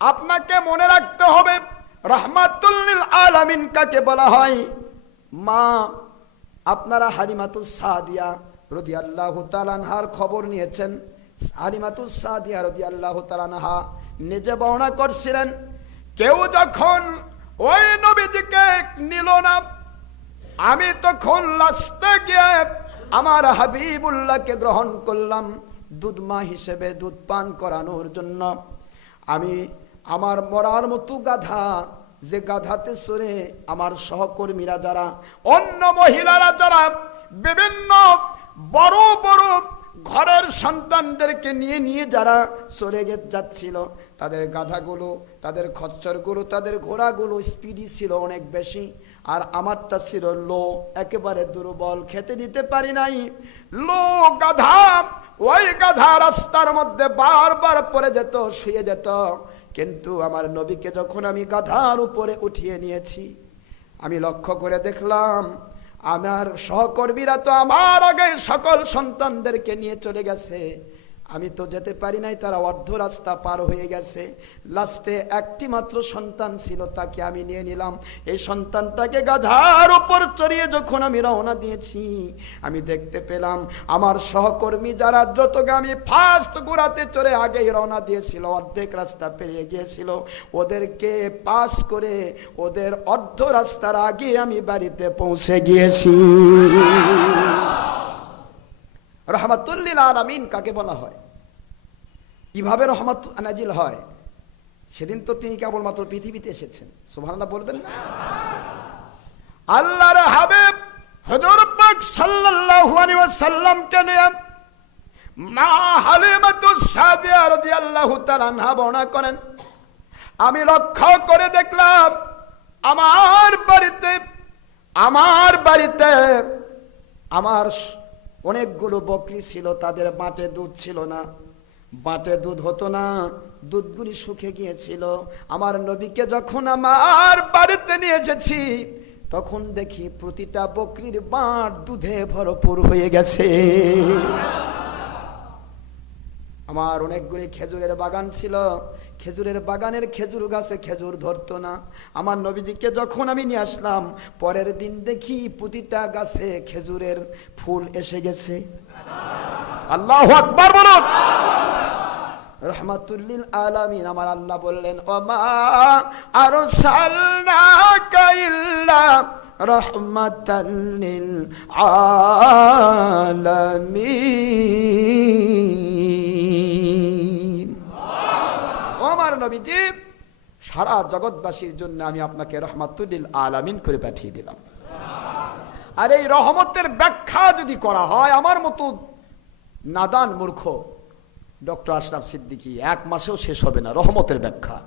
আপনাকে মনে রাখতে হবে রাহমাতুল লিল আলামিন কাকে বলা হয়। মা, আপনারা হালিমাতুস সাদিয়া রাদিয়াল্লাহু তাআলা আনহার খবর নিয়েছেন। হালিমাতুস সাদিয়া রাদিয়াল্লাহু তাআলা আনহা নিজে বর্ণনা করছিলেন, কেউ যখন ওই নবীজিকে নিল না, আমি তখন লাস্টে গিয়ে আমার হাবিবুল্লাহকে গ্রহণ করলাম দুধ মা হিসেবে, দুধ পান করানোর জন্য। আমি আমার মরার মতো গাধা, যে গাধাতে চড়ে আমার সহকর্মীরা যারা, অন্য মহিলারা যারা বিভিন্ন বড় বড় ঘরের সন্তানদেরকে নিয়ে নিয়ে যারা চলে যাচ্ছিল, তাদের গাধাগুলো, তাদের খচ্চরগুলো, তাদের ঘোড়াগুলো স্পিডি ছিল অনেক বেশি, আর আমারটা ছিল লো, একেবারে দুর্বল, খেতে দিতে পারি নাই। লো গাধা, ওই গাধা রাস্তার মধ্যে বারবার পড়ে যেত, শুয়ে যেত। কিন্তু আমার নবীকে যখন আমি গাধার উপরে উঠিয়ে নিয়েছি, আমি লক্ষ্য করে দেখলাম আমার সহকর্মীরা তো আমার আগে সকল সন্তানদেরকে নিয়ে চলে গেছে, আমি তো যেতে পারি নাই, তারা অর্ধ রাস্তা পার হয়ে গেছে। লাস্টে একটি মাত্র সন্তান ছিল, তাকে আমি নিয়ে নিলাম। এই সন্তানটাকে গাধার উপর চড়িয়ে যখন আমি রওনা দিয়েছি, আমি দেখতে পেলাম আমার সহকর্মী যারা দ্রুতগামী ফাস্ট ঘোড়াতে চড়ে আগেই রওনা দিয়েছিল, অর্ধেক রাস্তা পেরিয়ে গিয়েছিল, ওদেরকে পাস করে ওদের অর্ধ রাস্তার আগে আমি বাড়িতে পৌঁছে গিয়েছি। রহমাতুল লিল আলামিন কাকে বলা হয়? কিভাবে রহমত নাজিল হয়? সেদিন তো তিনি কেবলমাত্র পৃথিবীতে এসেছেন। সুবহানাল্লাহ বলবেন না? আল্লাহর হাবিব হুজুর পাক সাল্লাল্লাহু আলাইহি ওয়াসাল্লামকে নিয়ে মা হালিমাতুস সাদিয়া রাদিয়াল্লাহু তাআলা আনহা বর্ণনা করেন, আমি লক্ষ্য করে দেখলাম আমার বাড়িতে অনেকগুলো বকরি ছিল, তাদের বাটে দুধ ছিল না, বাটে দুধ হতো না, দুধগুলি শুকিয়ে গিয়েছিল। আমার নবীকে যখন আমার বাড়িতে নিয়ে এসেছি, তখন দেখি প্রতিটা বকরির বাট দুধে ভরপুর হয়ে গেছে। আমার অনেকগুলি খেজুরের বাগান ছিল, খেজুরের বাগানের খেজুর গাছে খেজুর ধরতো না। আমার নবীজিকে যখন আমি নিয়ে আসলাম, পরের দিন দেখি প্রতিটা গাছে খেজুরের ফুল এসে গেছে। আল্লাহু আকবার বলুন। রাহমাতুল লিল আলামিন আমার আল্লাহ বললেন, ওমা আরসালনাকা ইল্লা রাহমাতাল লিল আলামিন। আমার নবীজি, সারা জগৎবাসীর জন্য আমি আপনাকে রহমাতুল লিল আলামিন করে পাঠিয়ে দিলাম। আর এই রহমতের ব্যাখ্যা যদি করা হয়, আমার মতো নাদান মূর্খ ডক্টর আশরাফ সিদ্দিকী এক মাসেও শেষ হবে না রহমতের ব্যাখ্যা।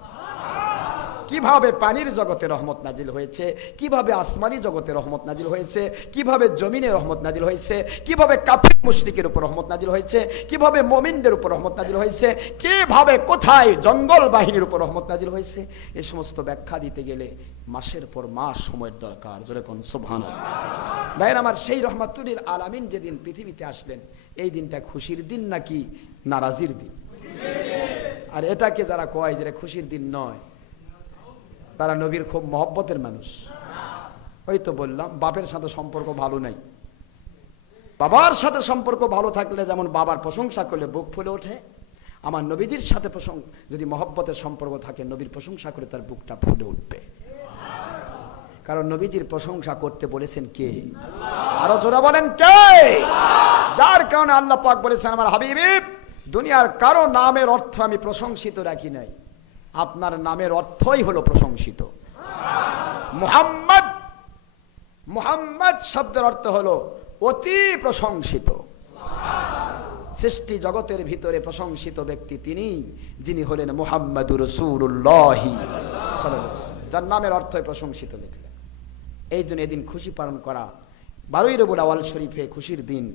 কিভাবে পানির জগতে রহমত নাজিল হয়েছে, কিভাবে আসমানি জগতে রহমত নাজিল হয়েছে, কিভাবে জমিনে রহমত নাজিল হয়েছে, কিভাবে কাফির মুশরিকের উপর রহমত নাজিল হয়েছে, কিভাবে মুমিনদের উপর রহমত নাজিল হয়েছে, কিভাবে কোথায় জঙ্গল বাহিনীর উপর রহমত নাজিল হয়েছে, এই সমস্ত ব্যাখ্যা দিতে গেলে মাসের পর মাস সময়ের দরকার। জোরে কোন সুবহানাল্লাহ। ভাইয়ের আমার, সেই রহমাতুল লিল আলামিন যেদিন পৃথিবীতে আসলেন, এই দিনটা খুশির দিন নাকি নারাজির দিন? আর এটাকে যারা কয় যে খুশির দিন নয়, তারা নবীর খুব মহব্বতের মানুষ। ওই তো বললাম, বাপের সাথে সম্পর্ক ভালো নাই। বাবার সাথে সম্পর্ক ভালো থাকলে যেমন বাবার প্রশংসা করলে বুক ফুলে ওঠে, আমার নবীজির সাথে যদি মহব্বতের সম্পর্ক থাকে, নবীর প্রশংসা করে তার বুকটা ফুলে উঠবে। কারণ নবীজির প্রশংসা করতে বলেছেন কে? আরো জোরে বলেন কে? যার কারণে আল্লাহ পাক বলেছেন, আমার হাবিবি, দুনিয়ার কারো নামের অর্থ আমি প্রশংসিত রাখি নাই, আপনার নামের অর্থই হলো প্রশংসিত। মুহাম্মদ, মুহাম্মদ শব্দের অর্থ হলো অতি প্রশংসিত। সৃষ্টি জগতের ভিতরে প্রশংসিত ব্যক্তি তিনি, যিনি হলেন মুহাম্মাদুর রাসূলুল্লাহ সাল্লাল্লাহু আলাইহি ওয়াসাল্লাম, যার নামের অর্থই প্রশংসিত লিখলেন। এই জন্য এদিন খুশি পালন করা, 12ই রবিউল আউয়াল শরীফে খুশির দিন,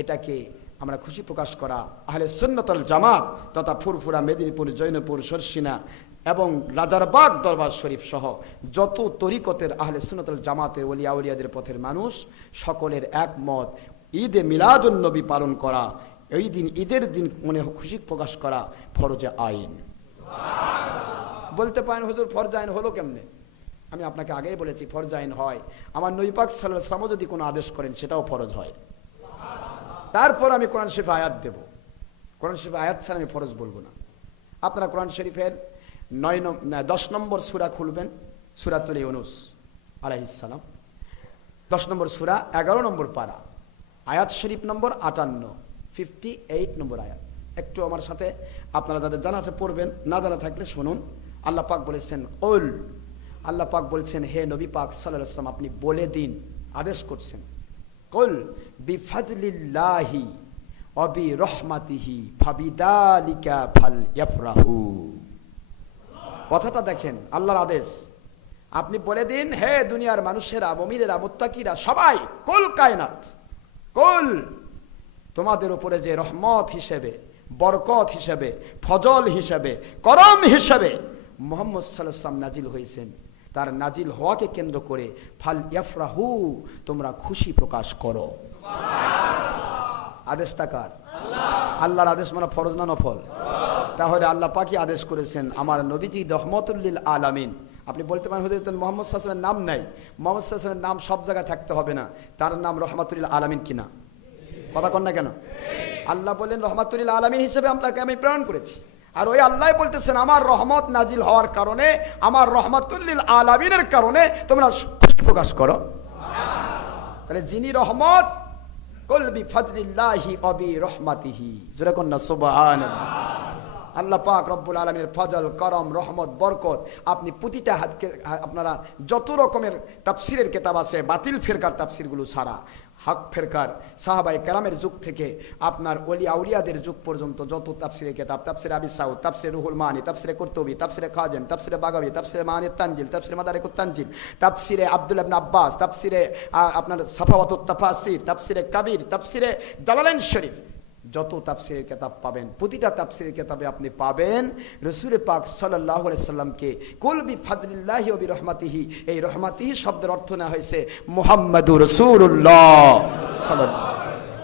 এটাকে আমরা খুশি প্রকাশ করা আহলে সুন্নাত ওয়াল জামাত তথা ফুরফুরা, মেদিনীপুর, জৈনপুর, শর্ষিনা এবং রাজারবাগ দরবার শরীফ সহ যত তরিকতের আহলে সুন্নাত ওয়াল জামাতের ওলিয়া উলিয়াদের পথের মানুষ সকলের একমত, ঈদে মিলাদুন নবী পালন করা, এই দিন ঈদের দিন মনে খুশি প্রকাশ করা ফরজে আইন। বলতে পারেন হুজুর ফরজ আইন হলো কেমনে? আমি আপনাকে আগেই বলেছি ফরজ আইন হয় আমার নবী পাক সাল্লাল্লাহু আলাইহি ওয়াসাল্লাম যদি কোনো আদেশ করেন সেটাও ফরজ হয়। তারপর আমি কোরআন শরীফে আয়াত দেব, কোরআন শরীফে আয়াত ছাড়া আমি ফরজ বলবো না। আপনারা কোরআন শরীফের 10 নম্বর সূরা খুলবেন, সূরাতুল ইউনূস আলাইহিস সালাম, 10 নম্বর সূরা 11 নম্বর পারা, আয়াত শরীফ নম্বর 58, 58 নম্বর আয়াত। একটু আমার সাথে আপনারা যাদের জানা আছে পড়বেন, না জানা থাকলে শুনুন। আল্লাহ পাক বলেছেন কুল, আল্লাহ পাক বলছেন হে নবী পাক সাল্লাল্লাহু আলাইহি ওয়াসাল্লাম আপনি বলে দিন, আদেশ করছেন, কুল বিফাদলিল্লাহি ওয়া বিরহমাতিহি ফাবিযালিকা ফালইফরাহু। কথাটা দেখেন, আল্লাহর আদেশ। আপনি বলে দিন হে দুনিয়ার মানুষেরা, মুমিনেরা, মুত্তাকিরা সবাই, কুল কায়নাত, কুল তোমাদের উপরে যে রহমত হিসেবে, বরকত হিসেবে, ফজল হিসেবে, করম হিসেবে মুহাম্মদ সাল্লাল্লাহু আলাইহি ওয়াসাল্লাম নাজিল হয়েছেন, তার নাজিল হওয়াকে কেন্দ্র করে ফাল ইয়াফরাহু তোমরা খুশি প্রকাশ করো। আদেশটা কার? আল্লাহর আদেশ মানে ফরজ না নফল? তাহলে আল্লাহ পাকই আদেশ করেছেন আমার নবীজি রহমাতুল লিল আলামিন। আপনি বলতে পারেন হুজুর মুহাম্মদ সাল্লাল্লাহু আলাইহি ওয়াসাল্লামের নাম নাই, মুহাম্মদ সাল্লাল্লাহু আলাইহি ওয়াসাল্লামের নাম সব জায়গায় থাকতে হবে না, তার নাম রহমাতুল লিল আলামিন কিনা? কথা কন না কেন? আল্লাহ বলেন রহমাতুল লিল আলামিন হিসেবে আপনাকে আমি প্রেরণ করেছি, আর ওই আল্লাহ বলতেছেন আমার রহমত নাজিল হওয়ার কারণে, আমার রহমাতুল লিল আলামিনের কারণে তোমরা খুশি প্রকাশ করো। তাহলে যিনি রহমত, কুল বিফাদলিল্লাহি ওয়া বিরহমাতিহি, জোরে কোন না সুবহানাল্লাহ। আল্লাহ পাক রব্বুল আলামিনের ফজল, করম, রহমত, বরকত আপনি প্রতিটা হাতকে, আপনারা যত রকমের তাফসিরের কিতাব আছে, বাতিল ফিরকার তাফসিরগুলো ছাড়া হক ফিরকার সাহাবায়ে কেরামের যুগ থেকে আপনার ওলি আউলিয়াদের যুগ পর্যন্ত যত তাফসিরের কিতাব, তাফসিরে আবি সাউদ, তাফসিরে রুহুল মানি, তাফসিরে কুরতুবী, তাফসিরে খাজান, তাফসিরে বাগাবী, তাফসিরে মানিত তানজিল, তাফসিরে মাদারিকুত তানজিল, তাফসিরে আব্দুল্লাহ ইবনে আব্বাস, তাফসিরে আপনার সাফাওয়াতুত তাফাসির, তাফসিরে কাবীর, তাফসিরে জালালাইন শরীফ, যত তাফসিরের কিতাব পাবেন প্রতিটা তাফসিরের কিতাবে আপনি পাবেন রাসূল পাক সাল্লাল্লাহু আলাইহি সাল্লামকে কুল বিফাদলিল্লাহি ওয়া বিরহমাতিহি, এই রহমাতিহি শব্দের অর্থ নেওয়া হয়েছে মুহাম্মাদুর রাসূলুল্লাহ সাল্লাল্লাহু আলাইহি ওয়াসাল্লাম।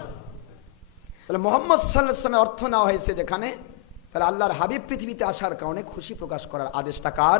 তাহলে মুহাম্মদ সাল্লাল্লাহু আলাইহি ওয়াসাল্লামের অর্থ নেওয়া হয়েছে যেখানে, তাহলে আল্লাহর হাবিব পৃথিবীতে আসার কারণে খুশি প্রকাশ করার আদেশটা কার?